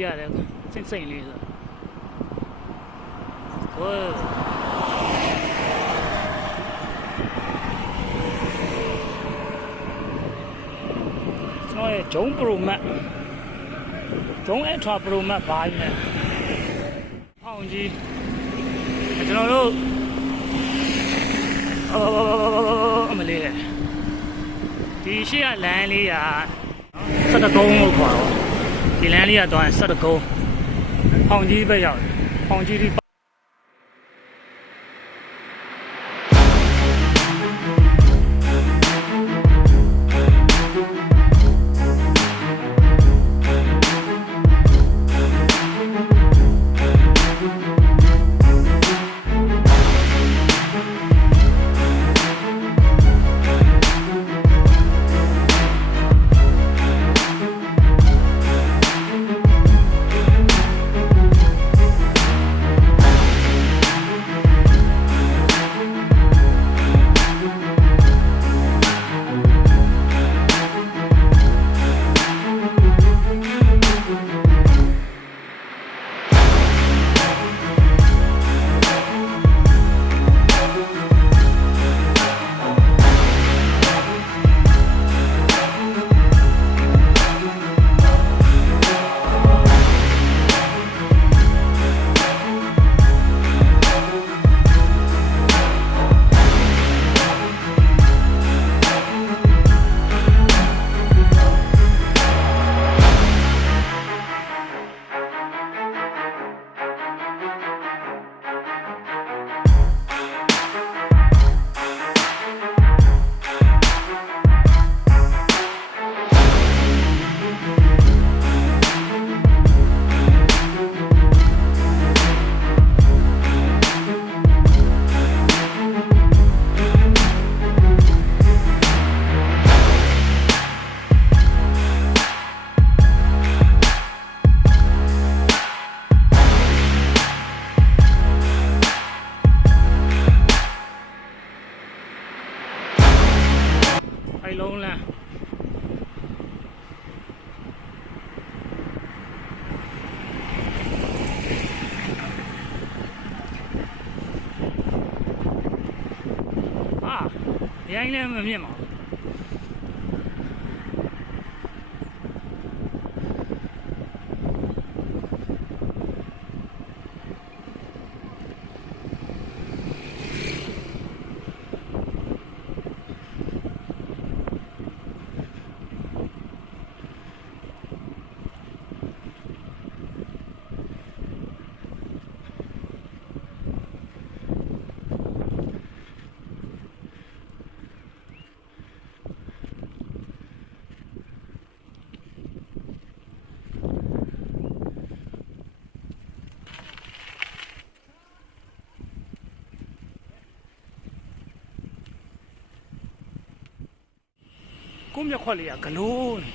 လေးရတယ်စိတ်စိတ်လေးဆိုဟိုကျွန်တော်ရဲ့ဂျုံပရိုမတ်ဂျုံအထွာပရိုမတ်ဘာကြီးလဲအောင်ကြီးကျွန်တော်တို့အော်အမလေးဒီရှေ့ကလမ်းလေးကစက်တကုန်းလို့ခေါ်တော့ ဒီလမ်းလေးကတော့စက်တကုန်းအောင်ကြီးပဲရောက်တယ်အောင်ကြီးဒီ ရိုင်းလည်းမမြင်ပါဘူး ကိုမျက်ခွက်လေးကဂလို့နေ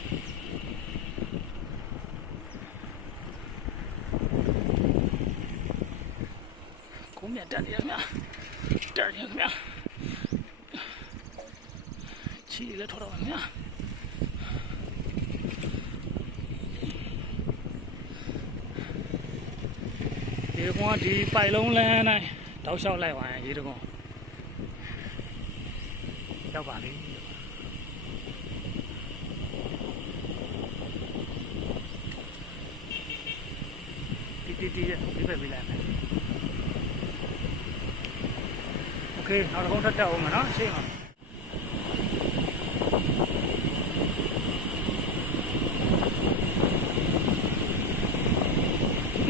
ကိုမျက်တက်နေရခင်ဗျာတက်နေရခင်ဗျာချီလည်းထော်တော့ပါခင်ဗျာဒီကောင်ကဒီပိုက်လုံးလမ်းတိုင်းတောက်လျှောက်လိုက်သွားရင်ရေတကောင်ရောက်ပါလေတီ တီတီဒီပဲပြလိုက်မယ်โอเคနောက်တစ်ခုထပ်တက်အောင်မနော်ရှေ့မှာ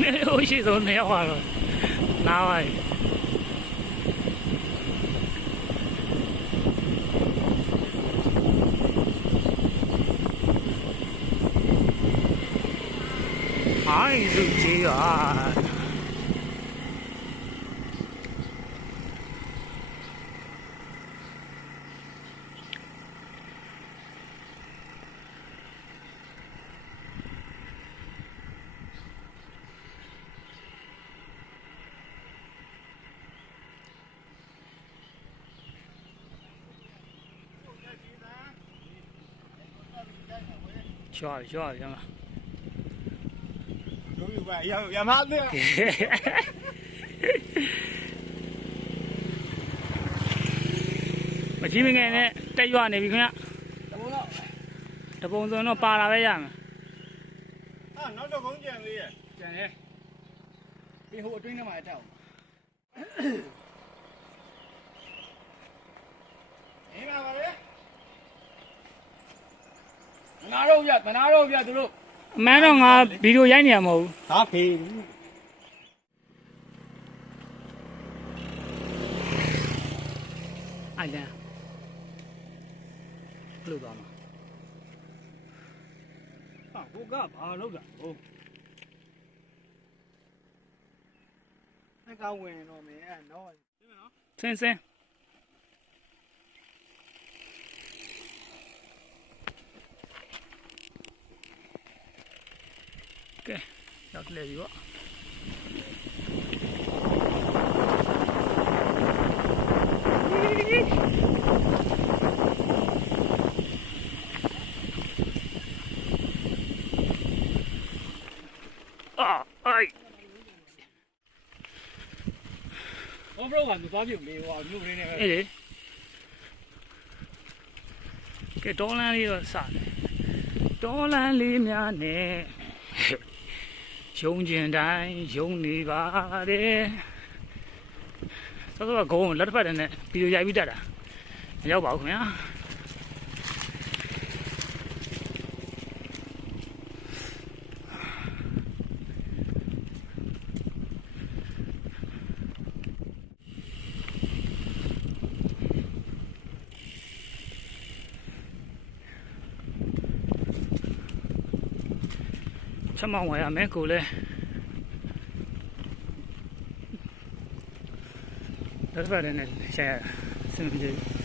နေဟိုရှိဆုံးနေရောက်ပါတော့နားပါ 爱之结缘。去哪儿？去哪儿？去哪？ ပါရရမအသေးမကြီးမငယ်နဲ့တက်ရွနေပြီခင်ဗျတပုံစုံတော့ပါလာပဲရမယ်အာနောက်တော့ဘုံကြံသေးရဲ့ကြံရဲ့ပြီးဟိုအတွင်းထဲမှာတက်အောင်အေးပါပါလေမနာတော့ဗျမနာတော့ဗျသူတို့ အမှန်တော့ငါဗီဒီယိုရိုက်နေရမဟုတ်ဘူးဒါဖေးအိုင်လန်ဘလို့သွားမှာဟာဘုကဘာလုပ်တာဟုတ်အကောင်ဝင်တော့မယ်အဲ့တော့ဆင်းဆင်း ကဲရောက်လေပြီပေါ့အာအိုင်ဘောဘရောကမသွားပြုတ်လေဟိုမြို့လေးနဲ့ပဲအေးလေကဲဒေါ်လန်လေးတော့စတယ်ဒေါ်လန်လေးများနဲ့ ရုံကျင်တိုင်းရုံနေပါတယ်သောသောကဂုံးလက်တစ်ဖက်တည်းနဲ့ဗီဒီယိုရိုက်ပြီးတက်တာမရောက်ပါဘူးခင်ဗျာ ချက်မောင်ဝယ်ရမယ်ကိုလည်းလက်တစ်ဖက်တည်းနဲ့ရှာရတာစင်ပြေဘူးတီဟိုပဲ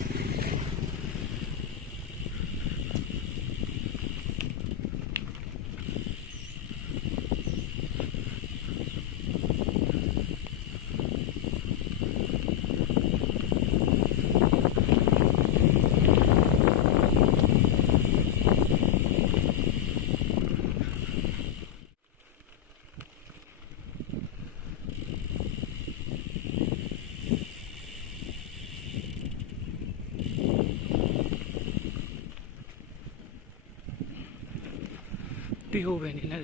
နေနဲ့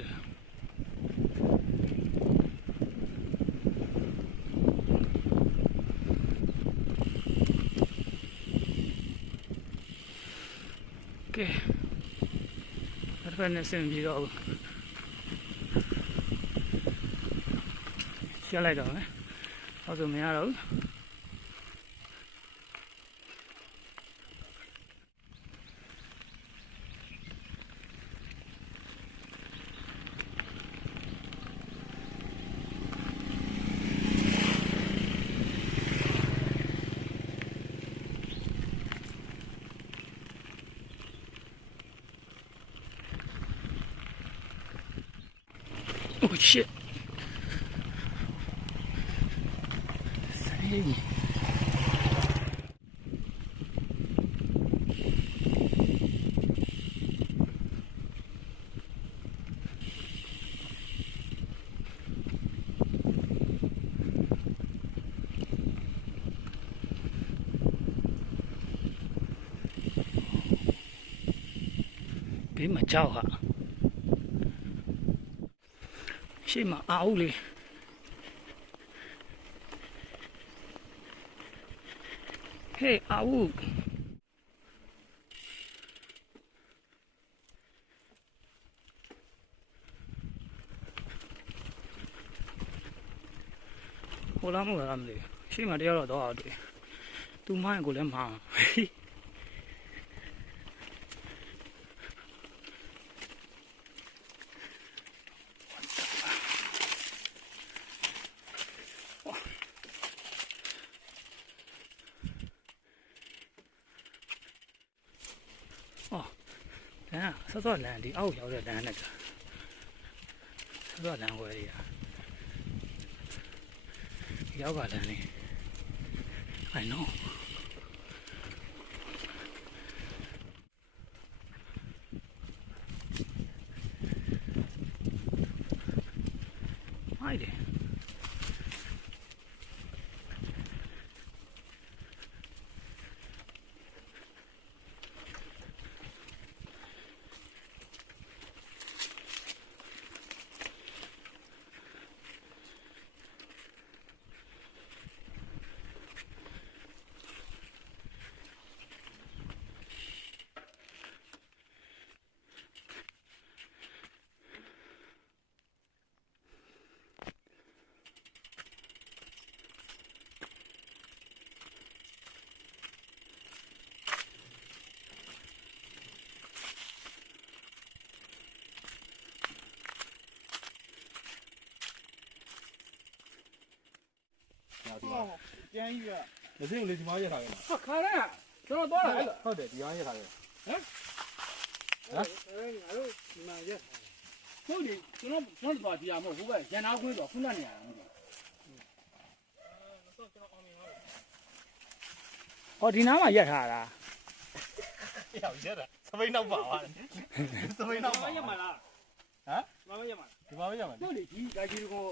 ကဲအဲ့ဒါနဲ့စင်ပြီးတော့ရှက်လိုက်တော့မယ်ဟုတ် Oh shit. Hey. Bí mà chào hả? ရှေ့မှာအာအုပ်လေးဟေးအာအုပ်ဟိုလာမလားမသိဘူးရှေ့မှာတယောက်တော့တော့တယ်သူမိုင်းကိုလည်းမှာဟိ လ မ်းကဆော့ဆော့လမ်းဒီအောက်ရောက်တဲ့လမ်းနဲ့ကြာဆော့ဆော့လမ်းဝယ်ရဒီအောက်ကလမ်းလေး I know မိုက်တယ် ကျန်းကြီးကမစင်းလေးဒီမှာရက်ထားခဲ့လားဟာခါရကျွန်တော်သွားလာအဲ့လိုဟုတ်တယ်ဒီမှာရက်ထားခဲ့ဟမ်အဲ့ငါတို့ဒီမှာရက်ဟုတ်တယ်ကျွန်တော်ကျွန်တော်သွားကြည့်ရမဟုတ်ဘူးပဲရန်နာခွင်းတော့ခုနနေရတာမဟုတ်ဘူးဟောဒီနားမှာရက်ထားတာရောက်ရက်တာစပိန်နောက်ပါသွားတယ်စပိန်နောက်ပါရက်မှာလားဟမ်မမရက်မှာဒီမှာပဲရမှာဟုတ်လေဒီဒါကြီးကို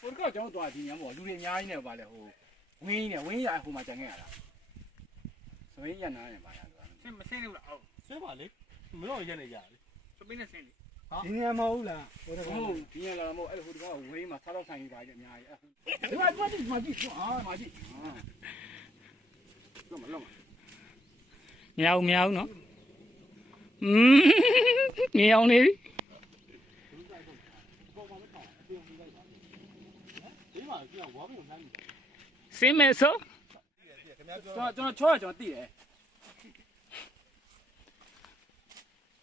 ဟိုကတော့ကျွန်တော်သွားကြည့်ရမဟုတ်လူတွေအများကြီးနေပါလေဟိုဝင်းကြီးနဲ့ဝင်းရဟိုမှာကြံခဲ့ရတာစပင်းရန်နာနေပါလားဆိုတာဆင်းမဆင်းဘူးလားအော်ဆွဲပါလေမလို့ရက်နေကြတယ်စပင်းနဲ့ဆင်းလေဒီနေရာမဟုတ်လားဟိုတဟုကောင်တ်ဒီရလာမဟုတ်အဲ့ဟိုတကဝင်းမှာစားတော့ဆိုင်ကြီးပါကြအများကြီးဒီမှာသွားကြည့်မှာကြည့်ဟာမှာကြည့်ဟာလုံးမလုံးမြောက်မြောက်နော်อืมမြောက်နေပြီ ဒီမှာကြောက်ဝါဘုံနှမ်းနေ စင်းမဲ့ဆိုခင်ဗျာပြောကျွန်တော်ကျွန်တော်ချောရကျွန်တော်သိတယ်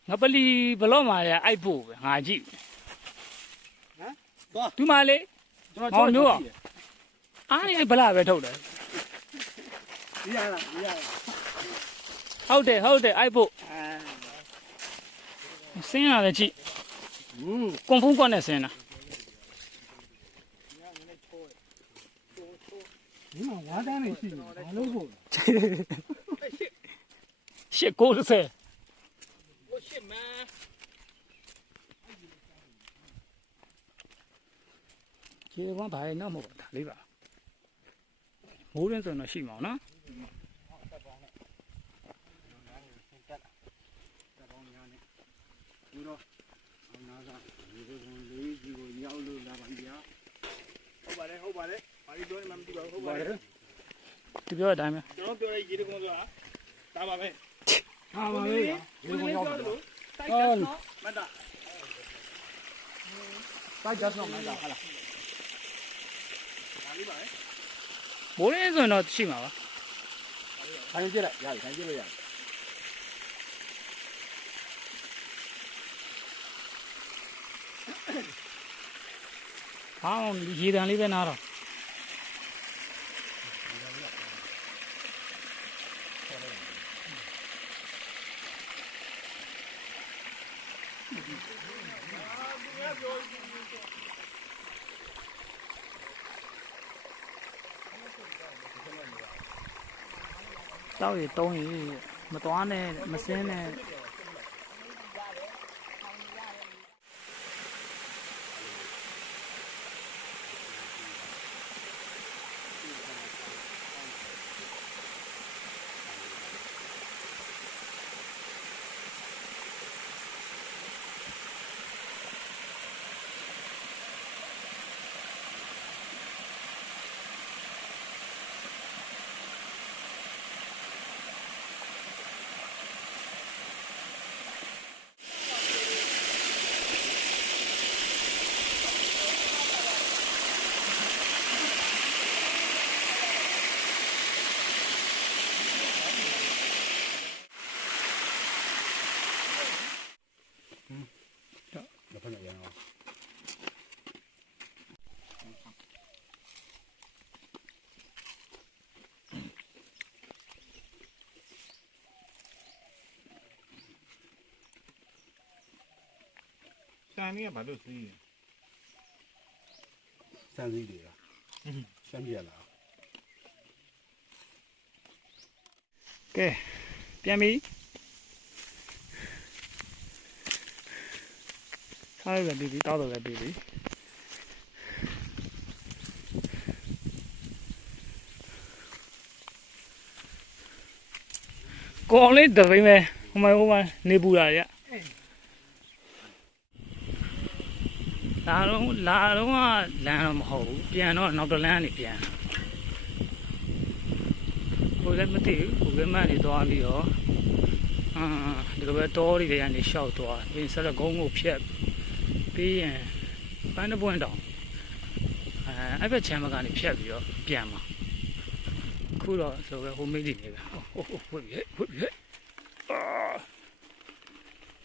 ငပလီဘလော့မှာရအိုက်ဖို့ပဲငါကြည့်ဟမ်သွားဒီမှာလေကျွန်တော်ချောရကျွန်တော်သိတယ်အားရအိုက်ဗလာပဲထုတ်တယ်ဒီရလားဒီရလားဟုတ်တယ်ဟုတ်တယ်အိုက်ဖို့အာစင်းရတယ်ကြည့်ကွန်ဖုန်းကွက်နဲ့စင်းတာ ဒီမှာဝါတန်းနေရှိတယ်ဘာလို့ဖို့ရှစ်ကို30ဟိုရှစ်မန်ခြေဝမ်းဘာလဲတော့မဟုတ်ပါဒါလေးပါမိုးရင်းဆိုရင်တော့ရှိမှာနော်ဒီတော့အနာကဒီလိုလေးကြီးကိုညောက်လို့လာပါဗျာဟုတ်ပါတယ်ဟုတ်ပါတယ် ဘာလို့ပြောနေမှမသိပါဘူးဟုတ်ဘာပါတလဲယ်သူပြောတဲ့အတိုင်းပဲကျွန်တော်ပြောတဲ့ရေတကုန်းဆိုတာဒါပါပဲဟာပါလေဒီလိုရောက်တယ်တိုက်တက်နော်မတ်တာတိုက်ကြတော့မှသာဟာလားဒါလေးပါပဲမိုးရင်းဆိုရင်တော့ရှိမှာပါခိုင်းကြည့်လိုက်ရတယ်ခိုင်းကြည့်လို့ရတယ်ဘာမှရေတံလေးပဲနားတော့ တောက်ရီတုံးရီမသွားနဲ့မစင်းနဲ့ ဆန်นี่ကဘာလို့စီးလဲစမ်းစည်းတွေကစမ်းပြရလားကဲပြန်ပြီထားရပြီပြီတောက်တော့လည်းပြီပြီကောင်းလေးတပိမဲဟိုမှာဟိုမှာနေပူတာရ လာတော့လာတော့ကလမ်းတော့မဟုတ်ဘူးပြန်တော့နောက်တစ်လမ်းနေပြန်ကိုလည်းမသိဘူးကိုကမှနေသွားပြီးတော့အာဒီလိုပဲတောတွေတွေကနေရှောက်သွားပြီးဆက်လက်ကုန်းကိုဖြတ်ပြီးရင်ပန်းတပွင့်တောင်အဲအဲ့ဘက်ချမ်းဘက်ကနေဖြတ်ပြီးတော့ပြန်มาခုတော့ဆိုပဲဟိုမိတ်တွေနေပဲဟိုဟိုဟိုဝှက်ပြီဝှက်ပြီအာ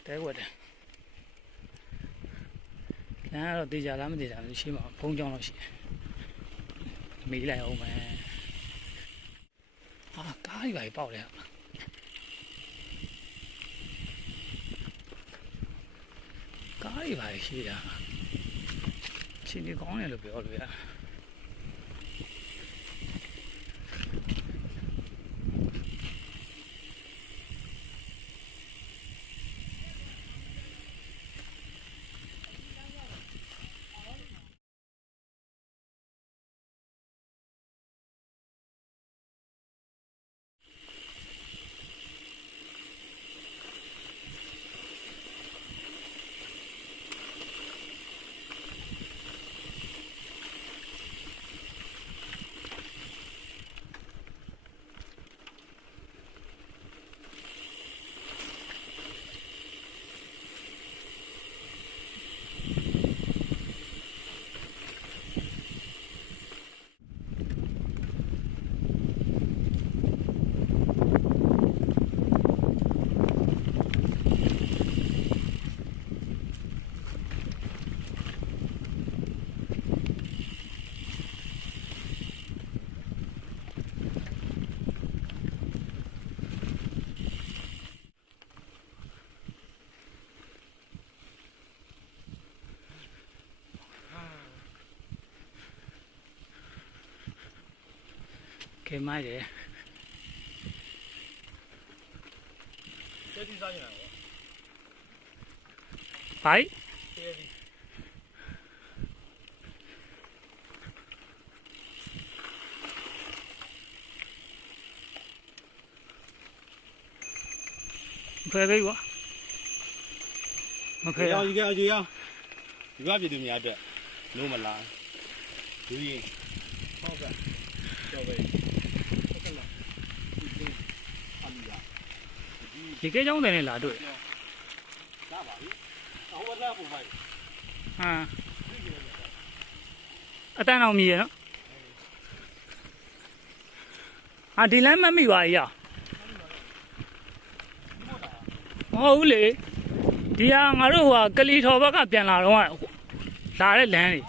တဲဝတ်တယ် လမ်းကတော့တေချာလားမတေချာဘူးရှိမှာဖုံးကြောင်းတော့ရှိတယ်မေးလိုက်အောင်မယ်အာကားကြီးပါပေါက်တယ်ကားကြီးပါရှိတာချင်းဒီကောင်းတယ်လို့ပြောလို့ရ ကဲမိုက်တယ်ကျဲစီစားနေတာပေါ့ဘိုက်ကျဲစီဖယ်ပေးကွာမဖယ်ရအောင်ကြီးကကြီးအောင်ဒီကပြည်သူများအတွက်လုံးမလားဒီရင် ဟုတ်ကဲ့ကျော်ပဲ ဒီကဲကြောင်းတယ်နဲ့လာတွေ့လာပါပြီအဟိုဘက်ကပုံပိုက်ဟမ်အတန်းအောင်မြည်ရနော်အာဒီလမ်းမမိပါကြီးရမဟုတ်ဘူးလေဒီဟာငါတို့ဟိုကကလီထော်ဘက်ကပြန်လာတော့လာတဲ့လမ်းတွေ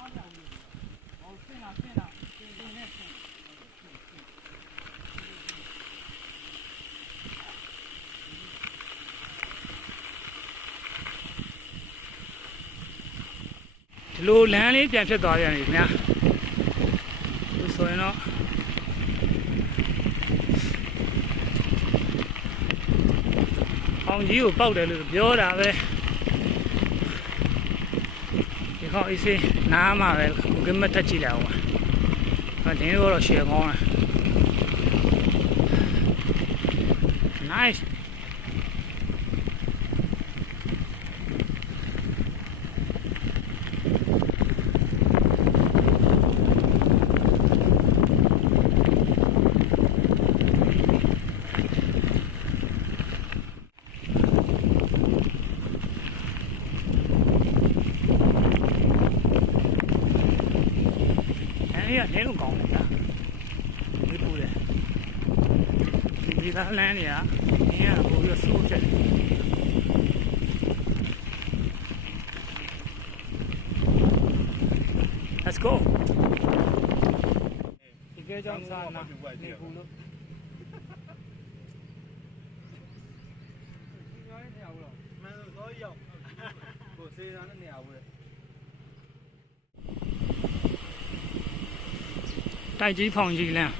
ဒီ လိုလမ်းလေးပြန်ဖြစ်သွားပြန်ပြီခင်ဗျာဒီဆိုရင်တော့ဖောင်ကြီးကိုပောက်တယ်လို့ပြောတာပဲဒီကောင်အေးစေးနားမှာပဲကမတက်ကြည့်လိုက်အောင်ပါအတင်းတော့ရှယ်ကောင်းတယ် nice အဲ့ဒီကနေလို့ကောင်းတယ်ဗျာဒီပူတယ် ဒီသားလမ်းနေရအင်းကပို့ပြီးတော့စိုးချက်တယ် Let's go ဒီကကြောင့်စားနာနေဘူးလို့မှန်လို့သောရောက်ကိုစေတာနဲ့နေရာဘူးလေတိုက်ကြီးဖောင်ကြီးလမ်း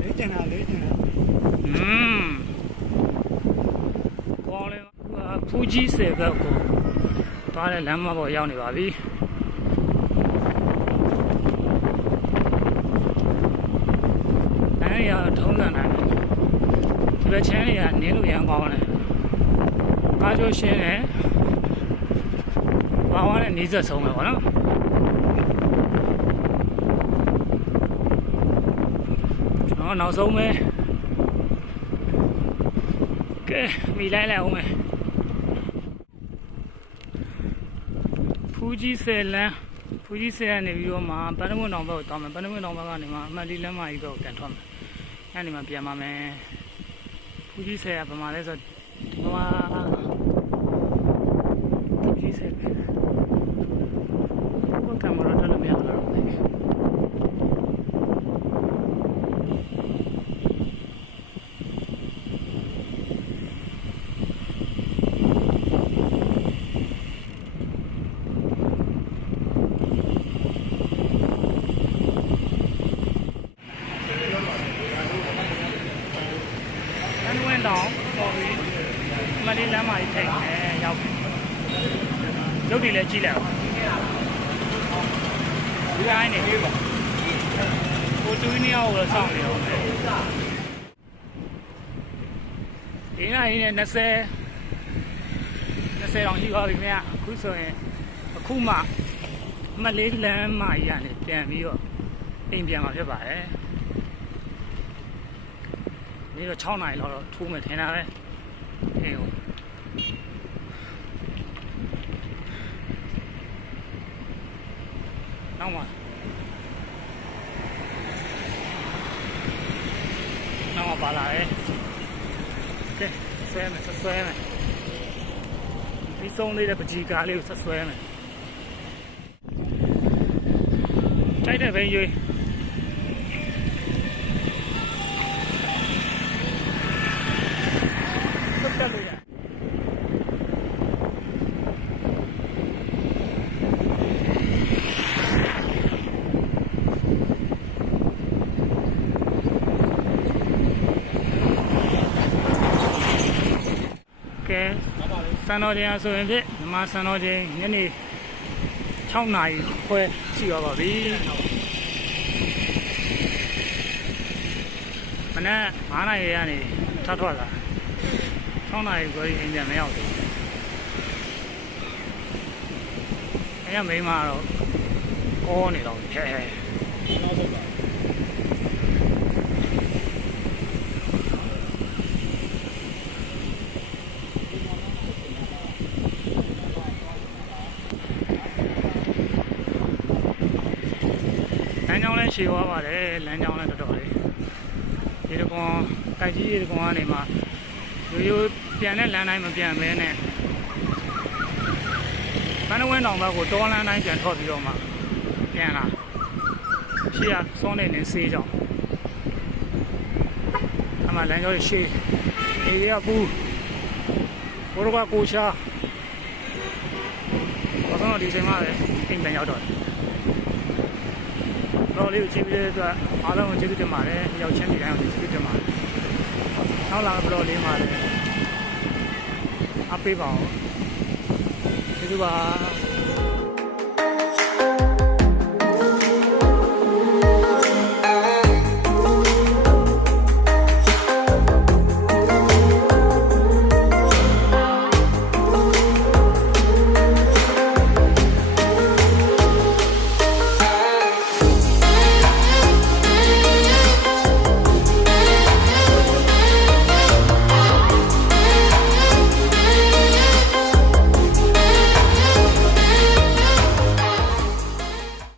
လေးကျင်တာလေးကျင်တာ อืมကောင်းလေဖူ ကြီးဆယ်ဘက်ကိုသွားတဲ့လမ်းမပေါ်ရောက်နေပါပြီလမ်းရထုံးစံတိုင်းဒီဘက်ချမ်းတွေကနင်းလို့ရမ်းကောင်းတယ်ကားကျိုးရှင်းတယ်ဘာဝနဲ့နေဆက်ဆုံးပဲဗောနော်ကျွန်တော်နောက်ဆုံးပဲကဲမိလိုက်လိုက်အောင်မယ်ဖူ ကြီးဆယ်လမ်းဖူကြီးဆယ်ကနေပြီးတော့မှပန်းနမွန်တောင်ဘက်ကိုတောင်းမယ်ပန်းနမွန်တောင်ဘက်ကနေမှအမတ်လီလမ်းမကြီးဘက်ကိုပြန်ထွက်မယ်အဲ့ဒီမှာပြန်ပါမယ်ဖူကြီးဆယ်ကဗမာလဲဆိုဒီမှာဖူကြီးဆယ်ဘုကံမရတော့လည်းမရတော့ဘူး လမ်းဝင်တောင်ပေါ်ပြီးမလေးလမ်းမကြီးထိတ်တယ်ရောက်ပြီရုပ်တွေလည်း ကြည့်လိုက်အောင်ဒီတိုင်းနေကိုတူးနေအောင်လို့စောင့်နေအောင်ဒီနိုင်နေ20 20တောင်ရှိပါပြီခင်ဗျအခုဆိုရင်အခုမှမလေးလမ်းမကြီးကနေပြန်ပြီးတော့အိမ်ပြန်มาဖြစ်ပါတယ်နေ့တော့6နာရီလောက်တော့ထိုးမယ်ထင်တာပဲအိမ်ကို နောက်မှာနောက်မှာပါလာတယ်ကဲဆွဲမယ်ဆွဲမယ်ဒီဆုံးလေးတဲ့ပကြီးကားလေးကိုဆွဲမယ်တိုက်တဲ့ဘင်းရွေး တက်တက်လို့ရကဲစံ တော်ချိန်ဆိုရင်ဖြင့်မြန်မာစံတော်ချိန်ညနေ6နာရီခွဲရှိရပါပြီမနက်9နာရီကနေထထွက်လာ6နာရီခွဲအိမ်ပြန်မရောက်ဘူး။အဲ့ရမိန်းမကတော့ကောနေတော့ဟဲဟဲလမ်းကြောင်းလည်း ရှည်သွားပါတယ်လမ်းကြောင်းလည်းတော်တော်လေးဒီတကွန်တိုက်ကြီးဒီတကွန်ကနေမှရိုးရိုးပြန်တဲ့လမ်းတိုင်းမပြန်မဲနဲ့ဘန်းဝင်းတောင်ဘက်ကိုတောလမ်းတိုင်းပြန်ထွက်ပြီးတော့မှပြန်လာရှေ့ကစောနေနေဆေးကြောင်အမှလမ်းကြောရှေ့အေးရပူဘိုးကကိုရှာဘာလို့ဒီချိန်မှလည်းအိမ်ပြန်ရောက်တော့ တယ်တော်လေးကိုကြည့်ပြီးတဲ့အတွက်အားလုံးကိုကျေးဇူးတင်ပါတယ်။ရောက်ချင်းဒီတိုင်းကိုကျေးဇူးတင်ပါတယ်။နောက်လာဘလော့လေးမှာလည်းအပေးပါအောင်။ကျေးဇူးပါ